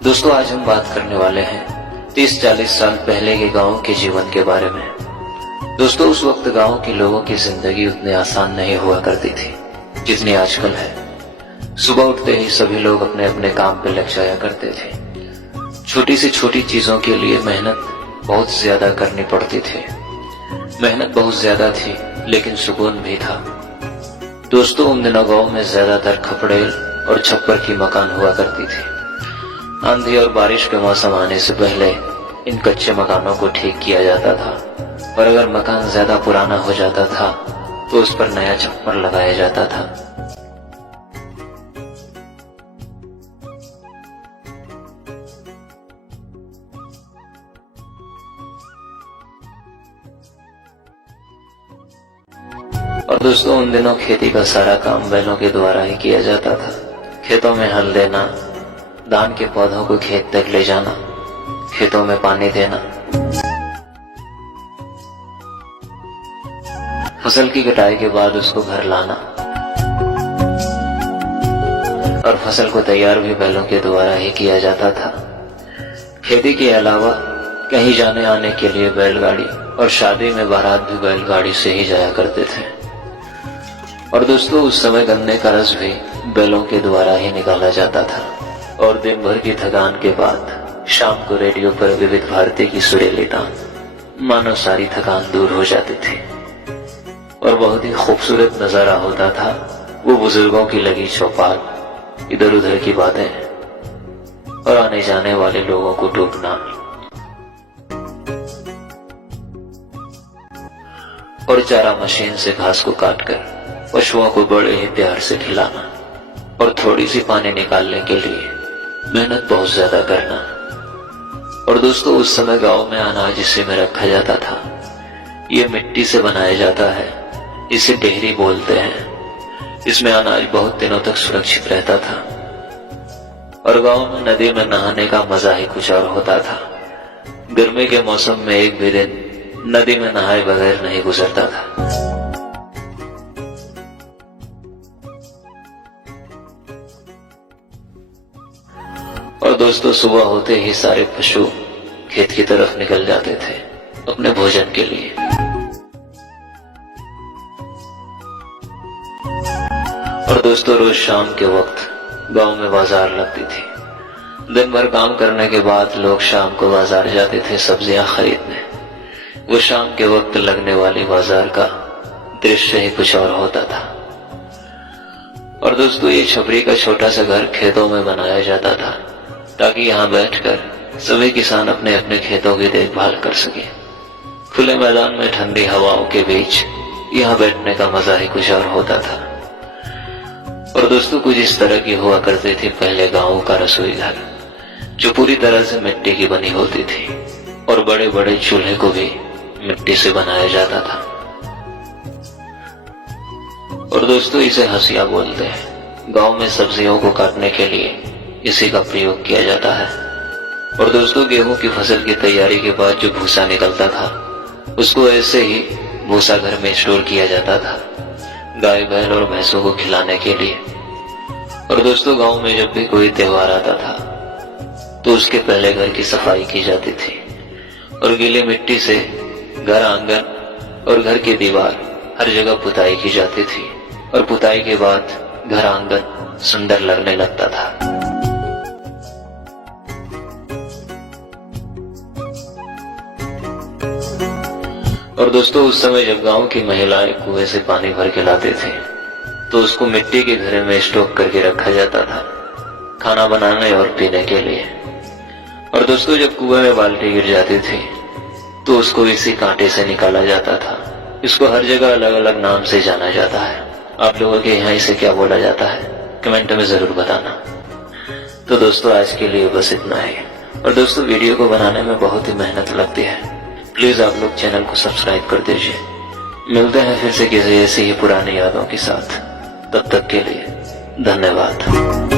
दोस्तों आज हम बात करने वाले हैं 30-40 साल पहले के गांव के जीवन के बारे में। दोस्तों उस वक्त गांव के लोगों की जिंदगी उतनी आसान नहीं हुआ करती थी जितनी आजकल है। सुबह उठते ही सभी लोग अपने अपने काम पे लग जाया करते थे। छोटी से छोटी चीजों के लिए मेहनत बहुत ज्यादा करनी पड़ती थी। मेहनत बहुत ज्यादा थी लेकिन सुकून भी था। दोस्तों उन दिनों गांव में ज्यादातर खपड़ेल और छप्पर की मकान हुआ करती थी। आंधी और बारिश के मौसम आने से पहले इन कच्चे मकानों को ठीक किया जाता था और अगर मकान ज्यादा पुराना हो जाता था तो उस पर नया छप्पर लगाया जाता था। और दोस्तों उन दिनों खेती का सारा काम बैलों के द्वारा ही किया जाता था। खेतों में हल देना, धान के पौधों को खेत तक ले जाना, खेतों में पानी देना, फसल की कटाई के बाद उसको घर लाना और फसल को तैयार भी बैलों के द्वारा ही किया जाता था। खेती के अलावा कहीं जाने आने के लिए बैलगाड़ी और शादी में बारात भी बैलगाड़ी से ही जाया करते थे। और दोस्तों उस समय गन्ने का रस भी बैलों के द्वारा ही निकाला जाता था। और दिन भर की थकान के बाद शाम को रेडियो पर विविध भारती की सुरीली तान मानो सारी थकान दूर हो जाती थी और बहुत ही खूबसूरत नजारा होता था। वो बुजुर्गों की लगी चौपाल, इधर उधर की बातें और आने जाने वाले लोगों को टोकना और चारा मशीन से घास को काटकर पशुओं को बड़े ही प्यार से खिलाना और थोड़ी सी पानी निकालने के लिए मेहनत बहुत ज्यादा करना। और दोस्तों उस समय गांव में अनाज इसी में रखा जाता था। ये मिट्टी से बनाया जाता है, इसे डेहरी बोलते हैं। इसमें अनाज बहुत दिनों तक सुरक्षित रहता था और गांव में नदी में नहाने का मजा ही कुछ और होता था। गर्मी के मौसम में एक भी दिन नदी में नहाए बगैर नहीं गुजरता था। और दोस्तों सुबह होते ही सारे पशु खेत की तरफ निकल जाते थे अपने भोजन के लिए। और दोस्तों रोज शाम के वक्त गांव में बाजार लगती थी। दिन भर काम करने के बाद लोग शाम को बाजार जाते थे सब्जियां खरीदने। वो शाम के वक्त लगने वाली बाजार का दृश्य ही कुछ और होता था। और दोस्तों ये छपरी का छोटा सा घर खेतों में बनाया जाता था ताकि यहाँ बैठकर सभी किसान अपने अपने खेतों की देखभाल कर सके। खुले मैदान में ठंडी हवाओं के बीच यहाँ बैठने का मजा ही कुछ और होता था। और दोस्तों कुछ इस तरह की हुआ करती थी पहले गांव का रसोई घर, जो पूरी तरह से मिट्टी की बनी होती थी और बड़े बड़े चूल्हे को भी मिट्टी से बनाया जाता था। और दोस्तों इसे हंसिया बोलते हैं। गांव में सब्जियों को काटने के लिए इसी का प्रयोग किया जाता है। और दोस्तों गेहूं की फसल की तैयारी के बाद जो भूसा निकलता था उसको ऐसे ही भूसा घर में स्टोर किया जाता था गाय बैल और भैंसों को खिलाने के लिए। और दोस्तों गांव में जब भी कोई त्योहार आता था तो उसके पहले घर की सफाई की जाती थी और गीली मिट्टी से घर आंगन और घर की दीवार हर जगह पुताई की जाती थी और पुताई के बाद घर आंगन सुंदर लगने लगता था। और दोस्तों उस समय जब गांव की महिलाएं कुएं से पानी भर के लाते थे तो उसको मिट्टी के घड़े में स्टोक करके रखा जाता था खाना बनाने और पीने के लिए। और दोस्तों जब कुएं में बाल्टी गिर जाती थी तो उसको इसी कांटे से निकाला जाता था। इसको हर जगह अलग अलग नाम से जाना जाता है। आप लोगों के यहाँ इसे क्या बोला जाता है कमेंट में जरूर बताना। तो दोस्तों आज के लिए बस इतना ही। और दोस्तों वीडियो को बनाने में बहुत ही मेहनत लगती है। प्लीज आप लोग चैनल को सब्सक्राइब कर दीजिए। मिलते हैं फिर से किसी ऐसी ही पुरानी यादों के साथ। तब तक के लिए धन्यवाद।